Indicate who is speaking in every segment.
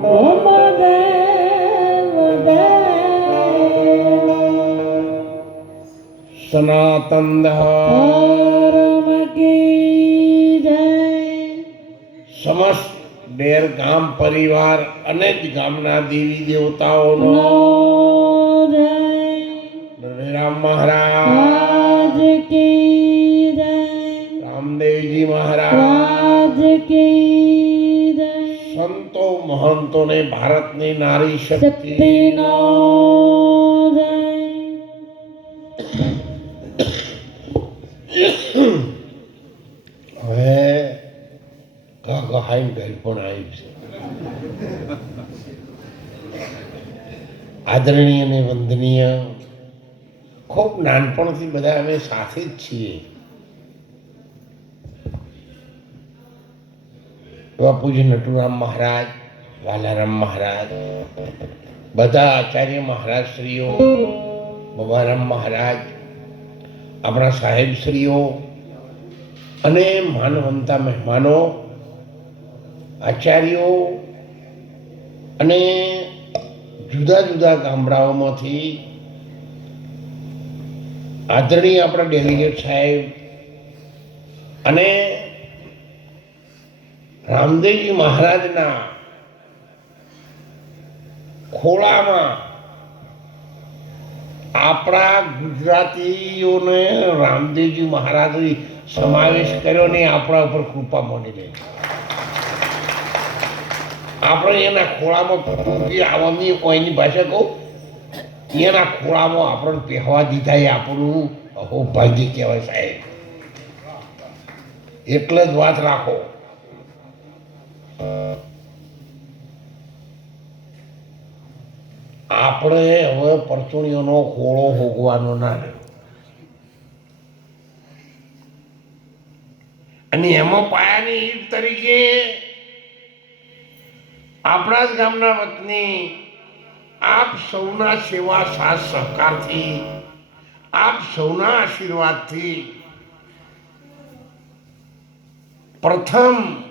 Speaker 1: સનાતન સમસ્ત ડેર ગામ પરિવાર અને જ ગામના દેવી દેવતાઓનો. રામ મહારાજ. રામદેવજી મહારાજ
Speaker 2: કી
Speaker 1: મહંતોને ભારતની નારી શક્તિ.
Speaker 2: શક્તિ નો જય
Speaker 1: હવે ગહાઈ ગઈ પણ આવી છે. આદરણીય અને વંદનીય ખૂબ નાનપણથી બધા અમે સાથે જ છીએ. એવા પૂજ્ય નટુરામ મહારાજ વાલારામ મહારાજ. બધા આચાર્ય મહારાજશ્રીઓ બબારામ મહારાજ, આપણા સાહેબશ્રીઓ અને માનવંતા મહેમાનો, આચાર્યો અને જુદા જુદા ગામડાઓમાંથી આદરણીય આપણા ડેલિગેટ સાહેબ અને રામદેવજી મહારાજના ખોળામાં. આપણા ગુજરાતીઓને રામદેવજી મહારાજે સમાવેશ કર્યો ને આપણા ઉપર કૃપા મળી રહી. આપણે એના ખોળામાં કુટુંબી આવવાની કોઈની ભાષા કહું? એના ખોળામાં આપણને પહેવા દીધા એ આપણું અહો ભાગ્ય કહેવાય સાહેબ. એટલે જ વાત રાખો. આપણે હવે પરચુણીઓનો ખોળો ભોગવાનો ના અને એમાં પાયાની ઈટ તરીકે આપણા જ ગામના વતની આપ સૌના સેવા સાથ સહકારથી, આપ સૌના આશીર્વાદથી પ્રથમ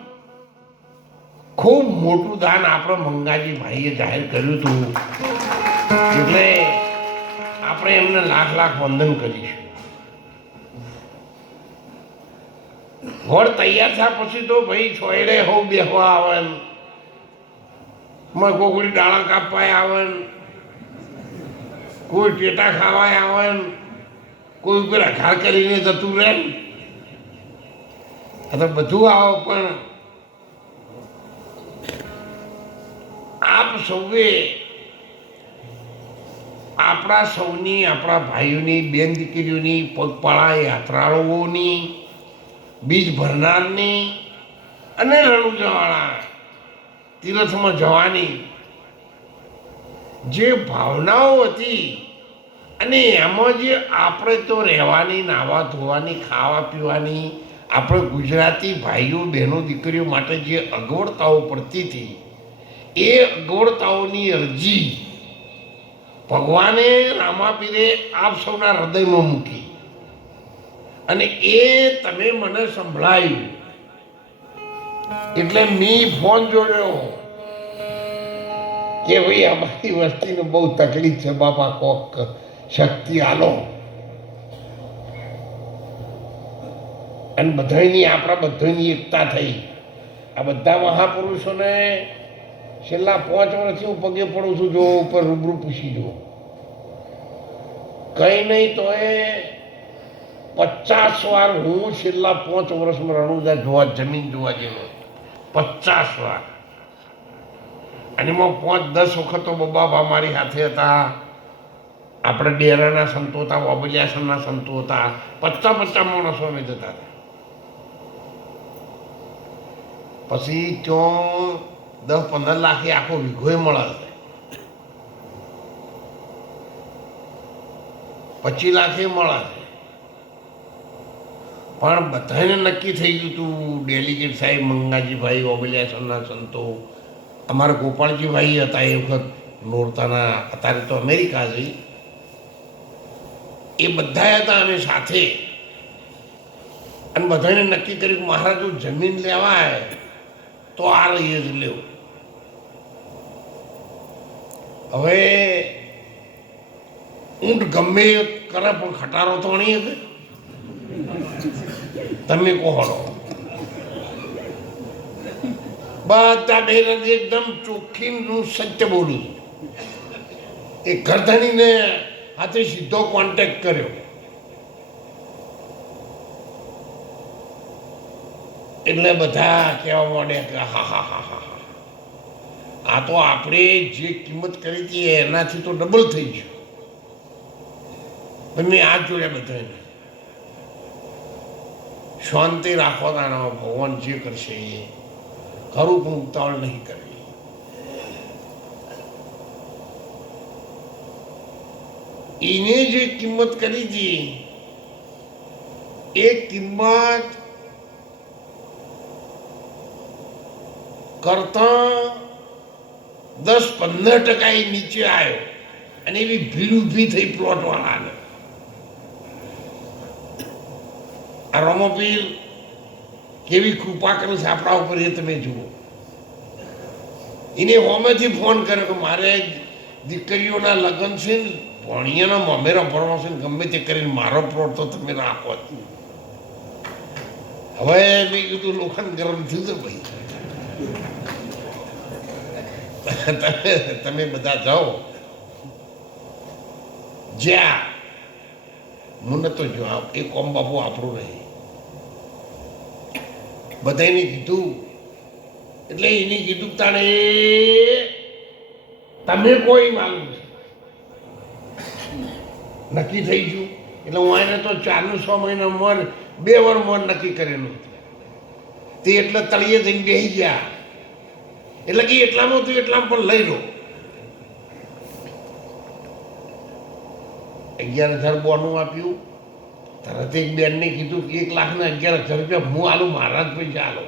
Speaker 1: ખૂબ મોટું દાન આપણા મંગાજી ભાઈએ જાહેર કર્યું હતું. એટલે આપણે એમને લાખ લાખ વંદન કરીશું. ઘોડ તૈયાર થયા પછી તો ભાઈ છોડે હોવ બેહવા આવે માં કોકડી દાણા કાપવાય આવે કોઈ ટેટા ખાવાય આવે કોઈ ઉપર અઘાર કરીને જતું રહે આ તો બધું આવો પણ આપ સૌએ આપણા સૌની, આપણા ભાઈઓની, બેન દીકરીઓની, પગપાળા, યાત્રાળુઓની, બીજ ભરનારની અને રણુજાવાળા તીરથમાં જવાની જે ભાવનાઓ હતી અને એમાં જે આપણે તો રહેવાની નાવા ધોવાની, ખાવા પીવાની, આપણે ગુજરાતી ભાઈઓ, બહેનો, દીકરીઓ માટે જે અગવડતાઓ પડતી હતી એ અગવડતાઓની અરજી ભગવાને રામાપીરે આપ સૌના હૃદયમાં મૂકી. અને એ તમે મને સંભળાયું. એટલે મી ફોન જોડ્યો. કે ભાઈ અમારી વસ્તીને બહુ તકલીફ છે બાપા, કોક શક્તિ આલો. અને બધાની આપણા બધાની એકતા થઈ. આ બધા મહાપુરુષોને છેલ્લા પાંચ વર્ષથી હું પગે પડું છું, જો ઉપર રૂબરૂ પૂછી જુઓ. કંઈ નહીં તો એ પચાસ વાર હું છેલ્લા પાંચ વર્ષમાં રણુદા જોવા, જમીન જોવા જેવો પચાસ વાર. અને એમાં પાંચ, દસ વખત તો બબાબા મારી સાથે હતા. આપણે ડેરાના સંતો હતા, વાબલિયાસનના સંતો હતા. પચાસ પચાસ માણસો અમે જતા હતા. પછી ત્યાં દસ પંદર લાખે આખો વિઘોય મળે છે લાખે મળે છે પણ બધાને નક્કી થઈ ગયું હતું ડેલિગેટ સાહેબ, મંગાજીભાઈ ઓબલિયાસનના સંતો. અમારા ગોપાળજીભાઈ હતા એ વખત નોરતાના, અત્યારે તો અમેરિકા છે. એ બધા હતા અમે સાથે. અને બધાને નક્કી કર્યું કે મહારાજ જમીન લેવાય, તો આ રહીએ જ લેવું હવે ઊંટ ગમે કરે પણ ખટારો તો નહીં હશે. તમે કોહડો બધા બેરજ એકદમ ચોખ્ખીનું સત્ય બોલું એ ગરધણીને હાથે સીધો કોન્ટેક કર્યો. એટલે બધા કહેવા માંડ્યા કે હા હા હા હા. આ તો આપણે જે કિંમત કરી હતી એનાથી તો ડબલ થઈ ગયું. તમે આ જોડ્યા બધાને. શાંતિ રાખો તારા ભગવાન જે કરશે એ ખરું પણ ઉતાવળ નહીં કરવી. એને જે કિંમત કરી હતી, એ કિંમત કરતા દસ પંદર ટકા એ નીચે આવ્યો. અને એવી ભીડ ઊભી થઈ પ્લોટ વાળાને આ રમોપીર કેવી કૃપા કરે છે આપણા ઉપર એ તમે જુઓ. એને હોમેથી ફોન કર્યો કે મારે દીકરીઓના લગ્ન છે ને, ભણિયાના મમેરા ભરવા છે ને, ગમે તે કરીને મારો પ્લોટ તો તમે રાખો. હવે મેં કીધું લોખંડ ગરમ થયું છે ભાઈ. તમે- બધા જાઓ. જ્યાં મને તો જો એ કોમ બાપુ આપણું નહીં બધાને કીધું, એટલે એને કીધું તાણે તમે કોઈ માલુમ નક્કી થઈ ગયું. એટલે હું એને તો ચારનું છ મહિના મન, બે વાર મન નક્કી કરેલું તે એટલે તળિયે જઈને બેસી ગયા. એટલે કે એટલામાં તું એટલામાં પણ લઈ લો. અગિયાર હજાર બોનું આપ્યું. તરત એક બેનને કીધું કે એક લાખ ને અગિયાર હજાર રૂપિયા હું આલું મહારાજ પૈસા આલો.